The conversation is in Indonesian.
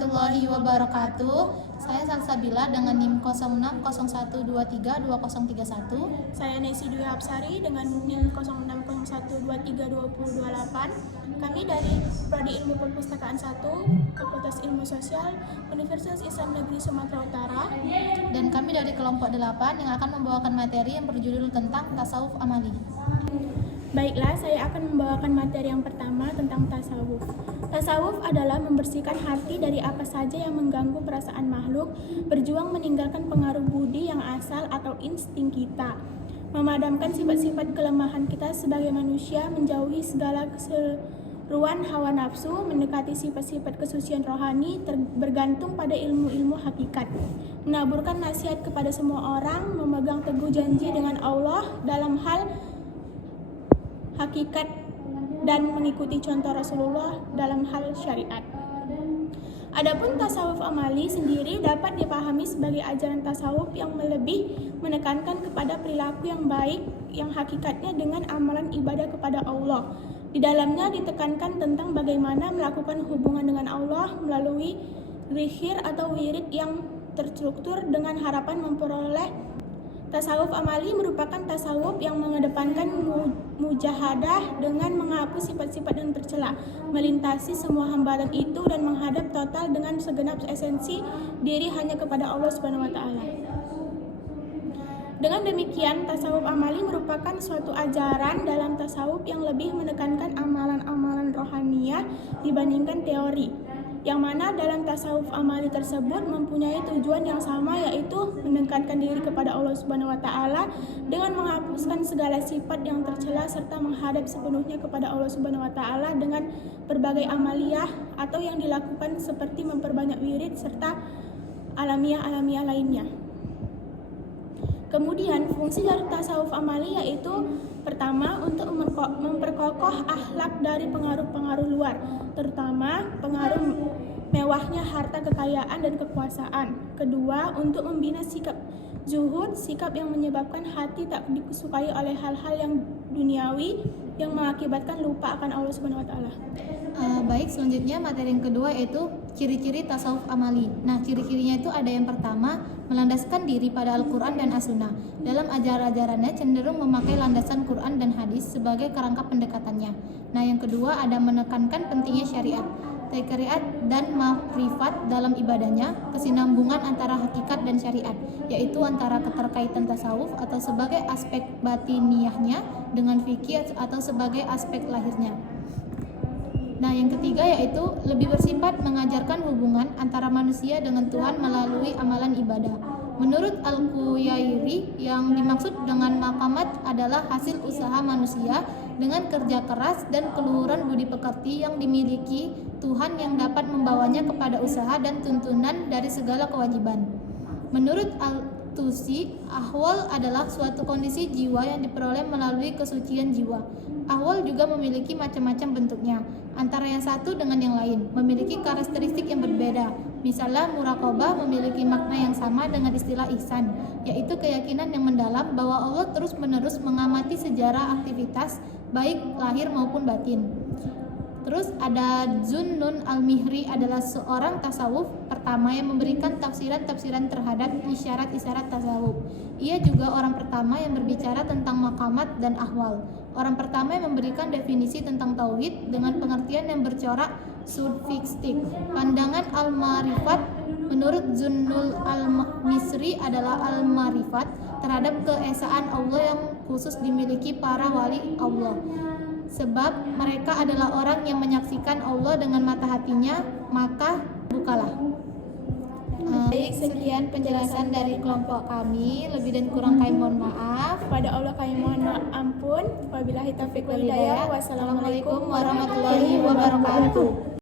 warahmatullahi wabarakatuh. Saya Salsabila dengan NIM 0601232031. Saya Nesi Dwi Hapsari dengan NIM 0601232028. Kami dari Prodi Ilmu Perpustakaan 1, Fakultas Ilmu Sosial, Universitas Islam Negeri Sumatera Utara. Dan kami dari kelompok 8 yang akan membawakan materi yang berjudul tentang tasawuf amali. Baiklah, saya akan membawakan materi yang pertama tentang tasawuf. Tasawuf adalah membersihkan hati dari apa saja yang mengganggu perasaan makhluk, berjuang meninggalkan pengaruh budi yang asal atau insting kita, memadamkan sifat-sifat kelemahan kita sebagai manusia, menjauhi segala keseruan hawa nafsu, mendekati sifat-sifat kesucian rohani, bergantung pada ilmu-ilmu hakikat, menaburkan nasihat kepada semua orang, memegang teguh janji dengan Allah dalam hal hakikat dan mengikuti contoh Rasulullah dalam hal syariat. Adapun tasawuf amali sendiri dapat dipahami sebagai ajaran tasawuf yang lebih menekankan kepada perilaku yang baik yang hakikatnya dengan amalan ibadah kepada Allah. Di dalamnya ditekankan tentang bagaimana melakukan hubungan dengan Allah melalui zikir atau wirid yang terstruktur dengan harapan memperoleh. Tasawuf amali merupakan tasawuf yang mengedepankan mujahadah dengan menghapus sifat-sifat yang tercela, melintasi semua hambatan itu dan menghadap total dengan segenap esensi diri hanya kepada Allah Subhanahu wa taala. Dengan demikian, tasawuf amali merupakan suatu ajaran dalam tasawuf yang lebih menekankan amalan-amalan rohaniyah dibandingkan teori. Yang mana dalam tasawuf amali tersebut mempunyai tujuan yang sama, yaitu mendekatkan diri kepada Allah Subhanahu wa taala dengan menghapuskan segala sifat yang tercela serta menghadap sepenuhnya kepada Allah Subhanahu wa taala dengan berbagai amaliyah atau yang dilakukan seperti memperbanyak wirid serta alamiah-alamiah lainnya. Kemudian fungsi dari tasawuf amali yaitu pertama, untuk memperkokoh akhlak dari pengaruh-pengaruh luar, terutama pengaruh mewahnya harta kekayaan dan kekuasaan. Kedua, untuk membina sikap zuhud, sikap yang menyebabkan hati tak disukai oleh hal-hal yang duniawi yang mengakibatkan lupa akan Allah Subhanahu wa taala. Baik, selanjutnya materi yang kedua yaitu ciri-ciri tasawuf amali. Nah, ciri-cirinya itu ada yang pertama, melandaskan diri pada Al-Quran dan As-Sunnah. Dalam ajaran-ajarannya cenderung memakai landasan Quran dan hadis sebagai kerangka pendekatannya. Nah, yang kedua ada menekankan pentingnya syariat, syariat dan makrifat dalam ibadahnya, kesinambungan antara hakikat dan syariat, yaitu antara keterkaitan tasawuf atau sebagai aspek batiniyahnya dengan fikih atau sebagai aspek lahirnya. Nah, yang ketiga yaitu lebih bersifat mengajarkan hubungan antara manusia dengan Tuhan melalui amalan ibadah. Menurut Al-Quyairi, yang dimaksud dengan maqamat adalah hasil usaha manusia dengan kerja keras dan keluhuran budi pekerti yang dimiliki Tuhan yang dapat membawanya kepada usaha dan tuntunan dari segala kewajiban. Menurut Al-Tusi, ahwal adalah suatu kondisi jiwa yang diperoleh melalui kesucian jiwa. Ahwal juga memiliki macam-macam bentuknya, antara yang satu dengan yang lain, memiliki karakteristik yang berbeda. Misalnya, muraqabah memiliki makna yang sama dengan istilah ihsan, yaitu keyakinan yang mendalam bahwa Allah terus-menerus mengamati sejarah aktivitas, baik lahir maupun batin. Terus ada Zunnun al-Mihri adalah seorang tasawuf pertama yang memberikan tafsiran-tafsiran terhadap isyarat-isyarat tasawuf. Ia juga orang pertama yang berbicara tentang maqamat dan ahwal. Orang pertama yang memberikan definisi tentang tauhid dengan pengertian yang bercorak sufistik. Pandangan al-marifat menurut Zunnul al-Misri adalah al-marifat terhadap keesaan Allah yang khusus dimiliki para wali Allah. Sebab mereka adalah orang yang menyaksikan Allah dengan mata hatinya, maka bukalah. Baik, sekian penjelasan dari kelompok kami. Lebih dan kurang kami mohon maaf. Kepada Allah kami mohon ampun. Wabillahi taufiq wal hidayah. Wassalamualaikum warahmatullahi wabarakatuh.